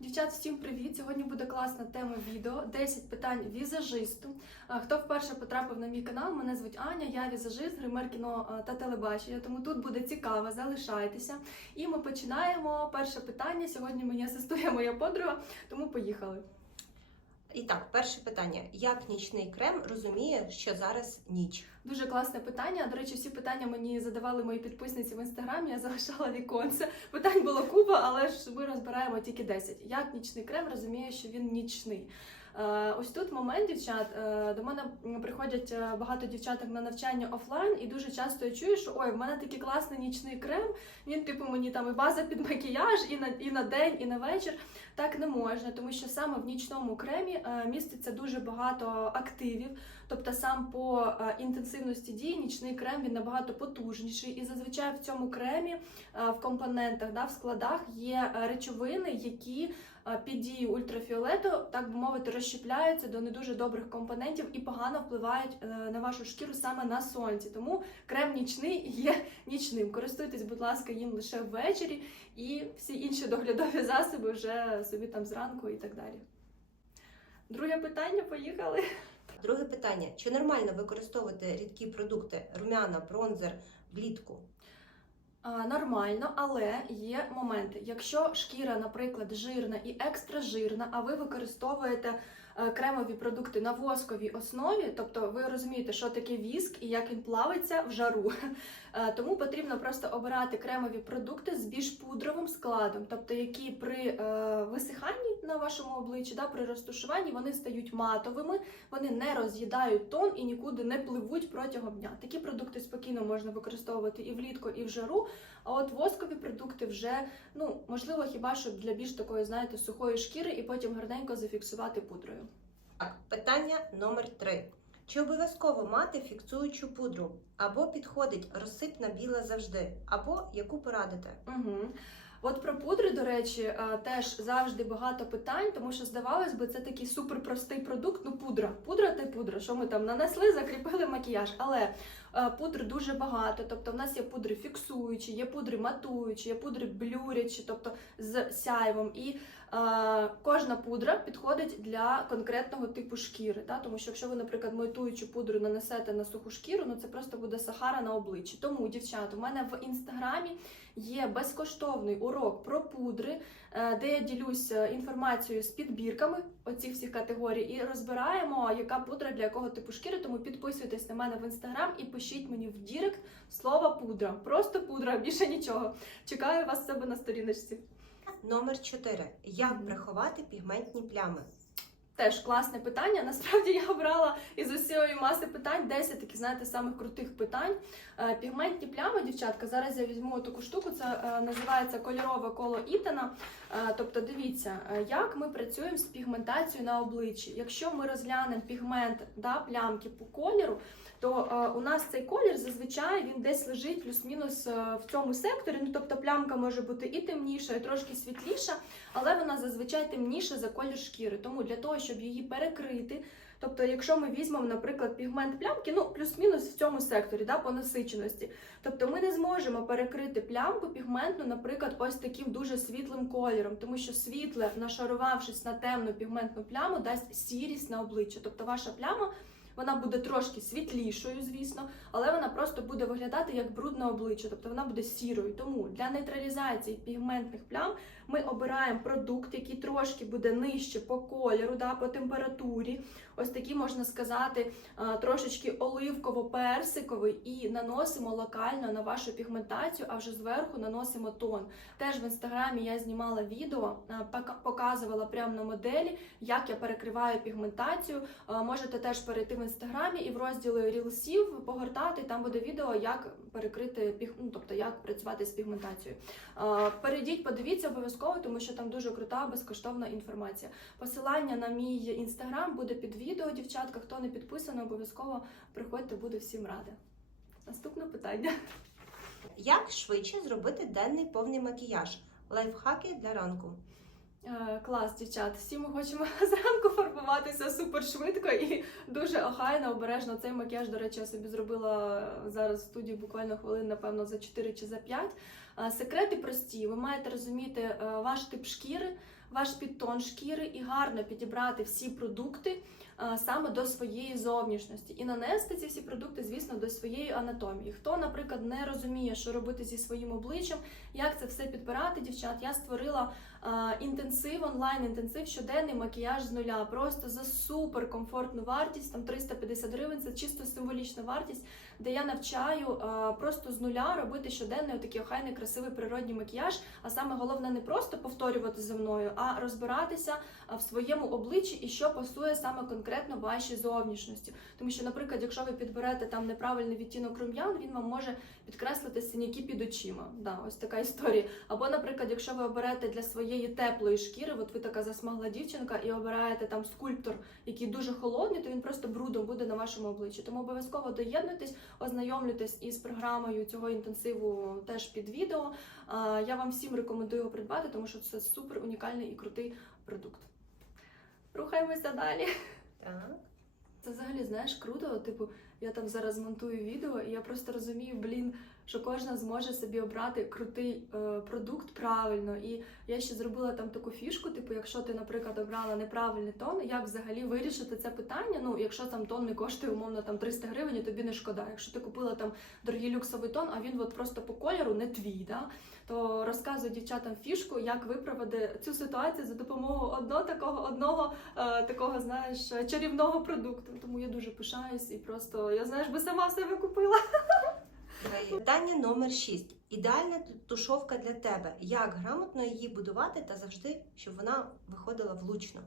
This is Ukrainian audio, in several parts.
Дівчат, всім привіт! Сьогодні буде класна тема відео 10 питань візажисту. Хто вперше потрапив на мій канал, мене звуть Аня, я візажист, гример кіно та телебачення. Тому тут буде цікаво, залишайтеся. І ми починаємо. Перше питання. Сьогодні мені асистує моя подруга, тому поїхали. І так, перше питання: як нічний крем розуміє, що зараз ніч? Дуже класне питання. До речі, всі питання мені задавали мої підписниці в інстаграмі. Я залишала віконце. Питань було купа, але ж ми розбираємо тільки 10. Як нічний крем розуміє, що він нічний? Е, Ось тут момент, дівчат. е, До мене приходять е, багато дівчаток на навчання офлайн, і дуже часто я чую, що ой, в мене такий класний нічний крем. Він, типу, мені там і база під макіяж, і на і на день, і на вечір. Так не можна, тому що саме в нічному кремі міститься дуже багато активів. Тобто сам по е, інтенсивності дії нічний крем він набагато потужніший. І зазвичай в цьому кремі е, в компонентах, да, в складах є е, речовини, які під дією ультрафіолету, так би мовити, розщепляються до не дуже добрих компонентів і погано впливають на вашу шкіру саме на сонці. Тому крем нічний є нічним. Користуйтесь, будь ласка, їм лише ввечері, і всі інші доглядові засоби вже собі там зранку і так далі. Друге питання, поїхали. Друге питання: чи нормально використовувати рідкі продукти румяна, бронзер влітку? Нормально, але є моменти. Якщо шкіра, наприклад, жирна і екстра жирна, а ви використовуєте кремові продукти на восковій основі, тобто ви розумієте, що таке віск і як він плавиться в жару. Е, Тому потрібно просто обирати кремові продукти з більш пудровим складом, тобто які при е, висиханні на вашому обличчі, да, при розтушуванні вони стають матовими, вони не роз'їдають тон і нікуди не пливуть протягом дня. Такі продукти спокійно можна використовувати і влітку, і в жару. А от воскові продукти вже ну можливо, хіба що для більш такої, знаєте, сухої шкіри, і потім гарненько зафіксувати пудрою. Так, питання номер три. Чи обов'язково мати фіксуючу пудру? Або підходить розсипна біла завжди, або яку порадите? Угу. От про пудри, до речі, е, теж завжди багато питань, тому що здавалось би, це такий суперпростий продукт. Ну, пудра, пудра та пудра. Що ми там нанесли, закріпили макіяж. Але е, пудр дуже багато. Тобто, в нас є пудри фіксуючі, є пудри матуючі, є пудри блюрячі, тобто з сяйвом. І кожна пудра підходить для конкретного типу шкіри. Та? Тому що якщо ви, наприклад, матуючу пудру нанесете на суху шкіру, ну це просто буде сахара на обличчі. Тому, дівчата, у мене в інстаграмі є безкоштовний урок про пудри, е, де я ділюся інформацією з підбірками оцих всіх категорій і розбираємо, яка пудра для якого типу шкіри. Тому підписуйтесь на мене в інстаграм і пишіть мені в Дірект слово пудра. Просто пудра, більше нічого. Чекаю вас в себе на сторіночці. Номер 4. Як приховати пігментні плями? Теж класне питання. Насправді я обрала із усієї маси питань 10 таких, знаєте, самих крутих питань. Е, Пігментні плями, дівчатка. Зараз я візьму таку штуку. Це е, називається кольорове коло Ітана. Е, Тобто, дивіться, як ми працюємо з пігментацією на обличчі. Якщо ми розглянемо пігмент да, плямки по кольору. То е, у нас цей колір зазвичай він десь лежить плюс-мінус е, в цьому секторі. Ну тобто плямка може бути і темніша, і трошки світліша, але вона зазвичай темніша за колір шкіри. Тому для того, щоб її перекрити, тобто, якщо ми візьмемо, наприклад, пігмент плямки, ну плюс-мінус в цьому секторі, да, по насиченості. Тобто ми не зможемо перекрити плямку пігментну, наприклад, ось таким дуже світлим кольором, тому що світле, нашарувавшись на темну пігментну пляму, дасть сірість на обличчя. Тобто ваша пляма. Вона буде трошки світлішою, звісно, але вона просто буде виглядати як брудне обличчя, тобто вона буде сірою. Тому для нейтралізації пігментних плям ми обираємо продукт, який трошки буде нижче по кольору, да, по температурі. Ось такі можна сказати, трошечки оливково-персиковий, і наносимо локально на вашу пігментацію, а вже зверху наносимо тон. Теж в інстаграмі я знімала відео, показувала прямо на моделі, як я перекриваю пігментацію. Можете теж перейти в інстаграмі і в розділі рілсів погортати. Там буде відео, як перекрити ну, тобто як працювати з пігментацією. Перейдіть, подивіться обов'язково, тому що там дуже крута безкоштовна інформація. Посилання на мій інстаграм буде під відео. Дівчатка, хто не підписаний, обов'язково приходьте, буду всім рада. Наступне питання. Як швидше зробити денний повний макіяж? Лайфхаки для ранку. Е, Клас, дівчат. Всі ми хочемо зранку фарбуватися супер швидко і дуже охайно, обережно. Цей макіяж, до речі, я собі зробила зараз в студії буквально хвилин, напевно, за 4 чи за 5. Е, Секрети прості. Ви маєте розуміти е, ваш тип шкіри, ваш підтон шкіри і гарно підібрати всі продукти саме до своєї зовнішності і нанести ці всі продукти, звісно, до своєї анатомії. Хто, наприклад, не розуміє, що робити зі своїм обличчям, як це все підбирати, дівчат, я створила інтенсив, онлайн інтенсив, щоденний макіяж з нуля, просто за супер комфортну вартість, там 350 гривень, це чисто символічна вартість, де я навчаю е, просто з нуля робити щоденний отакий охайний, красивий природній макіяж. А саме головне не просто повторювати за мною, а розбиратися в своєму обличчі і що пасує саме конкретно вашій зовнішності. Тому що, наприклад, якщо ви підберете там неправильний відтінок рум'ян, він вам може підкреслити синяки під очима. Да, ось така історія. Або, наприклад, якщо ви оберете для своєї теплої шкіри, от ви така засмагла дівчинка, і обираєте там скульптор, який дуже холодний, то він просто брудом буде на вашому обличчі. Тому обов'язково доєднуйтесь, ознайомлюйтесь із програмою цього інтенсиву теж під відео. Я вам всім рекомендую його придбати, тому що це супер унікальний і крутий продукт. Рухаємося далі. Так. Це взагалі знаєш круто. Типу, я там зараз монтую відео, і я просто розумію, блін, що кожна зможе собі обрати крутий е, продукт правильно. І я ще зробила там таку фішку. Типу, якщо ти, наприклад, обрала неправильний тон, як взагалі вирішити це питання? Ну, якщо там тон не коштує умовно там 300 гривень, і тобі не шкода. Якщо ти купила там дорогий люксовий тон, а він от просто по кольору не твій, да? то розказую дівчатам фішку, як виправити цю ситуацію за допомогою одного такого одного е, такого, знаєш, чарівного продукту. Тому я дуже пишаюсь і просто я знаєш, би сама себе купила. Питання номер 6. Ідеальна тушовка для тебе. Як грамотно її будувати та завжди, щоб вона виходила влучно?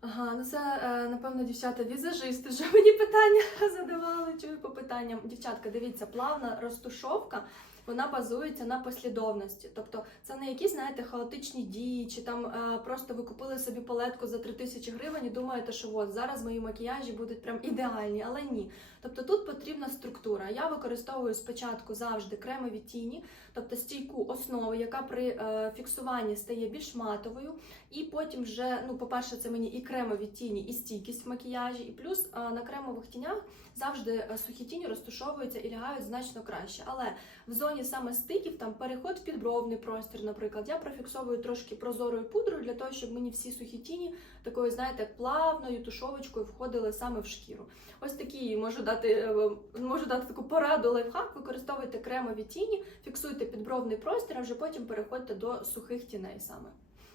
Ага, ну це е, напевно дівчата візажисти вже мені питання задавали. Чую по питанням. Дівчатка, дивіться, плавна розтушовка. Вона базується на послідовності, тобто це не якісь, знаєте, хаотичні дії, чи там е, просто ви купили собі палетку за 3 тисячі гривень і думаєте, що от зараз мої макіяжі будуть прям ідеальні, але ні. Тобто тут потрібна структура. Я використовую спочатку завжди кремові тіні, тобто стійку основу, яка при е, фіксуванні стає більш матовою. І потім вже, ну, по-перше, це мені і кремові тіні, і стійкість в макіяжі, і плюс на кремових тінях завжди е, сухі тіні розташовуються і лягають значно краще. Але в зоні саме стиків, там переход в підбровний простір, наприклад, я профіксовую трошки прозорою пудрою для того, щоб мені всі сухі тіні такою, знаєте, плавною тушовочкою входили саме в шкіру. Ось такі можу дати, е, можу дати таку пораду лайфхак. Використовуйте кремові тіні, фіксуйте підбровний простір, а вже потім переходьте до сухих тіней саме.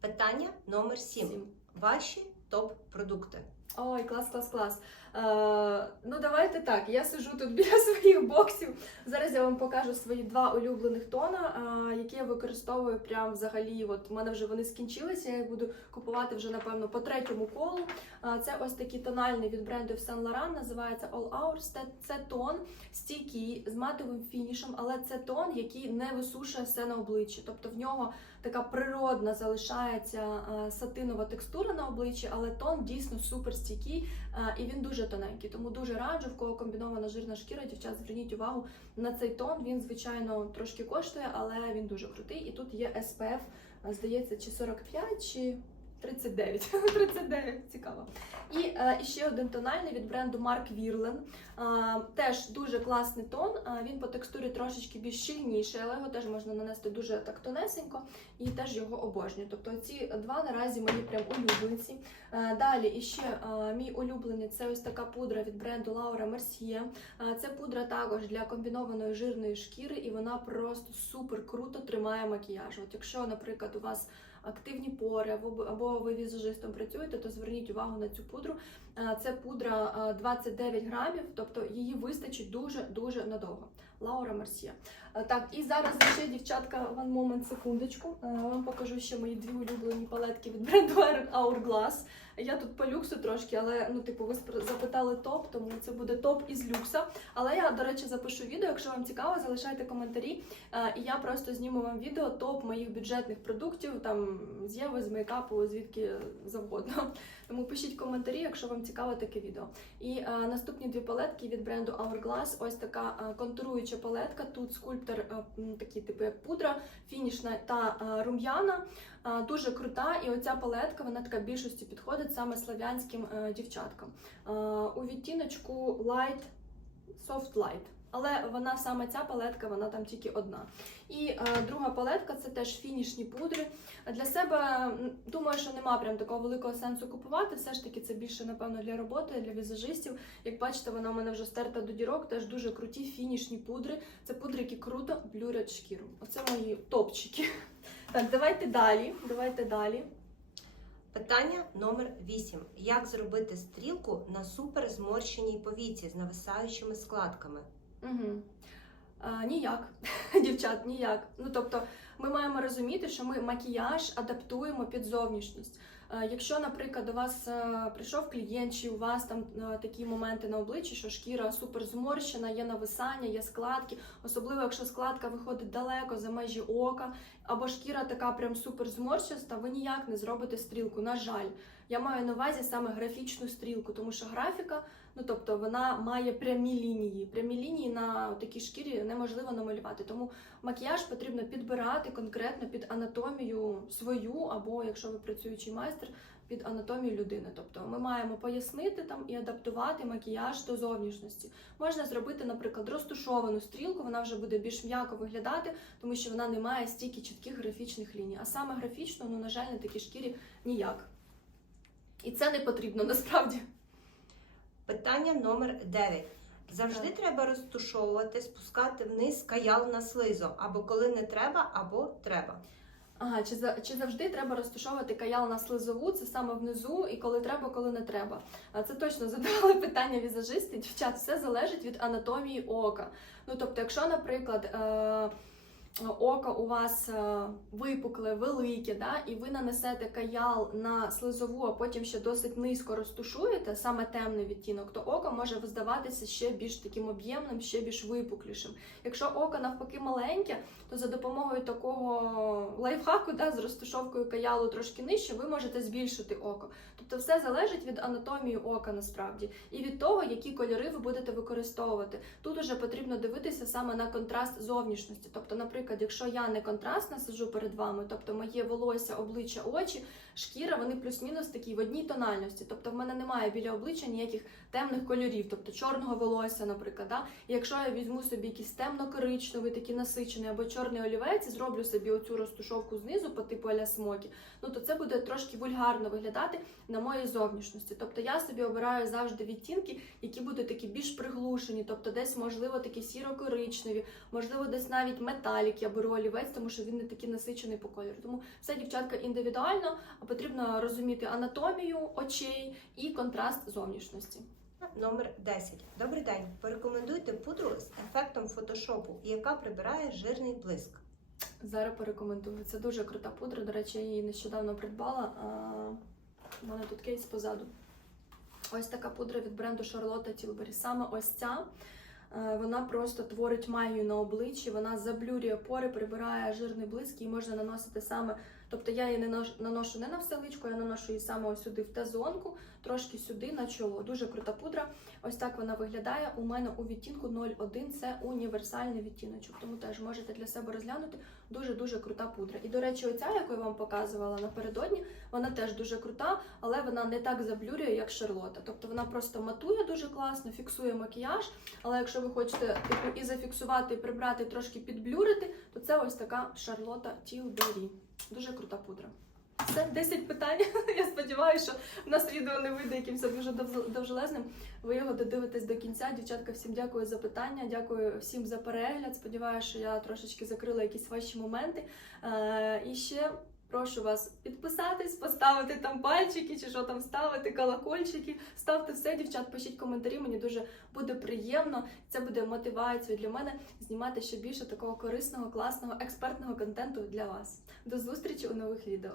Питання номер 7. Сім. Ваші топ-продукти. Ой, клас, клас, клас. Е, ну давайте так. Я сижу тут біля своїх боксів. Зараз я вам покажу свої два улюблених тона, е, які я використовую прям взагалі. От у мене вже вони скінчилися. Я їх буду купувати вже напевно по третьому колу. Е, це ось такий тональний від бренду Saint Laurent, називається All Hours. Це, це тон стійкий з матовим фінішем, але це тон, який не висушує все на обличчі. Тобто в нього така природна залишається е, сатинова текстура на обличчі, але тон дійсно супер стійкий е, і він дуже тоненький. Тому дуже раджу, в кого комбінована жирна шкіра, дівчат, зверніть увагу на цей тон. Він, звичайно, трошки коштує, але він дуже крутий. І тут є SPF, е, здається, чи 45, чи 39. 39, цікаво. І, е, ще один тональний від бренду Mark Virlen. Е, теж дуже класний тон. Е, він по текстурі трошечки більш щільніший, але його теж можна нанести дуже так тонесенько і теж його обожнюю. Тобто ці два наразі мої прям улюбленці. Е, Далі іще е, мій улюблений це ось така пудра від бренду Laura Mercier. Е, Це пудра також для комбінованої жирної шкіри, і вона просто супер круто тримає макіяж. От якщо, наприклад, у вас активні пори, або, або ви візажистом працюєте, то зверніть увагу на цю пудру. Е, Це пудра е, 29 грамів, тобто її вистачить дуже дуже надовго. Лаура Мерсьє. Е, Так, і зараз ще дівчатка, one moment, секундочку. Е, Вам покажу ще мої дві улюблені палетки від бренду Hourglass. Я тут по люксу трошки, але ну, типу, ви запитали топ, тому це буде топ із люкса. Але я, до речі, запишу відео. Якщо вам цікаво, залишайте коментарі. Е, І я просто зніму вам відео топ моїх бюджетних продуктів, там з Єви, з мейкапу, звідки завгодно. Тому пишіть коментарі, якщо вам цікаво таке відео. І наступні дві палетки від бренду Hourglass. Ось така контуруюча палетка. Тут скульптор е, такі типу як пудра, фінішна та е, рум'яна. Е, дуже крута. І оця палетка, вона така більшості підходить саме слав'янським е, дівчаткам. У відтіночку Light, Soft Light. Але вона саме ця палетка, вона там тільки одна. І е, друга палетка це теж фінішні пудри. Для себе думаю, що нема прям такого великого сенсу купувати. Все ж таки, це більше напевно для роботи, для візажистів. Як бачите, вона у мене вже стерта до дірок. Теж дуже круті фінішні пудри. Це пудри, які круто блюрять шкіру. Оце мої топчики. Так, давайте далі. Давайте далі. Питання номер 8. Як зробити стрілку на супер зморщеній повіці з нависаючими складками? Угу. А, ніяк, дівчат, ніяк. Ну тобто, ми маємо розуміти, що ми макіяж адаптуємо під зовнішність. Якщо, наприклад, до вас е, прийшов клієнт, чи у вас там е, такі моменти на обличчі, що шкіра супер зморщена, є нависання, є складки, особливо якщо складка виходить далеко за межі ока, або шкіра така прям супер зморщиста, ви ніяк не зробите стрілку. На жаль, я маю на увазі саме графічну стрілку, тому що графіка Ну тобто вона має прямі лінії. Прямі лінії на такій шкірі неможливо намалювати. Тому макіяж потрібно підбирати конкретно під анатомію свою, або якщо ви працюючий майстер, під анатомію людини. Тобто ми маємо пояснити там і адаптувати макіяж до зовнішності. Можна зробити, наприклад, розтушовану стрілку, вона вже буде більш м'яко виглядати, тому що вона не має стільки чітких графічних ліній. А саме графічно, ну на жаль, на такій шкірі ніяк. І це не потрібно насправді. Питання номер 9. Завжди Так. треба розтушовувати, спускати вниз каял на слизо, або коли не треба, або треба. Ага, чи, за- чи завжди треба розташовувати каял на слизову, це саме внизу, і коли треба, коли не треба. Це точно задавали питання візажисти. Дівчат, все залежить від анатомії ока. Ну тобто, якщо, наприклад, е- око у вас е, випукле, велике, да, і ви нанесете каял на слизову, а потім ще досить низько розтушуєте, саме темний відтінок, то око може здаватися ще більш таким об'ємним, ще більш випуклішим. Якщо око навпаки маленьке, то за допомогою такого лайфхаку, да, з розташовкою каялу трошки нижче, ви можете збільшити око. Тобто все залежить від анатомії ока насправді і від того, які кольори ви будете використовувати. Тут уже потрібно дивитися саме на контраст зовнішності. Тобто, наприклад, якщо я не контрастна сижу перед вами, тобто моє волосся, обличчя, очі, шкіра, вони плюс-мінус такі в одній тональності. Тобто в мене немає біля обличчя ніяких темних кольорів, тобто чорного волосся, наприклад. Да? І якщо я візьму собі якийсь темно-коричневий, такий насичений або чорний олівець, і зроблю собі оцю розтушовку знизу по типу аля смокі, ну то це буде трошки вульгарно виглядати на моїй зовнішності. Тобто я собі обираю завжди відтінки, які будуть такі більш приглушені, тобто десь можливо такі сіро-коричневі, можливо, десь навіть металік я беру олівець, тому що він не такий насичений по кольору. Тому все дівчатка індивідуально, потрібно розуміти анатомію очей і контраст зовнішності. Номер 10. Добрий день. Порекомендуйте пудру з ефектом фотошопу, яка прибирає жирний блиск. Зараз порекомендую. Це дуже крута пудра. До речі, я її нещодавно придбала. У мене тут кейс позаду. Ось така пудра від бренду Charlotte Tilbury. Саме ось ця. е, Вона просто творить магію на обличчі, вона заблюрює пори, прибирає жирний блиск, її можна наносити саме. Тобто я її не наношу не на все личко, я наношу її саме ось сюди в Т-зонку, трошки сюди на чоло. Дуже крута пудра. Ось так вона виглядає. У мене у відтінку 01 це універсальний відтіночок, тому теж можете для себе розглянути. Дуже дуже крута пудра. І до речі, оця, яку я вам показувала напередодні, вона теж дуже крута, але вона не так заблюрює, як Шарлота. Тобто вона просто матує дуже класно, фіксує макіяж. Але якщо ви хочете типу і зафіксувати, і прибрати, трошки підблюрити, то це ось така Шарлота Tilbury. Дуже крута пудра. Це 10 питань. Я сподіваюся, що в нас відео не вийде якимось дуже довжелезним. Ви його додивитесь до кінця. Дівчатка, всім дякую за питання. Дякую всім за перегляд. Сподіваюся, що я трошечки закрила якісь ваші моменти. Е, і ще прошу вас підписатись, поставити там пальчики чи що там ставити, колокольчики. Ставте все, дівчат, пишіть коментарі. Мені дуже буде приємно. Це буде мотивацією для мене знімати ще більше такого корисного, класного, експертного контенту для вас. До зустрічі у нових відео.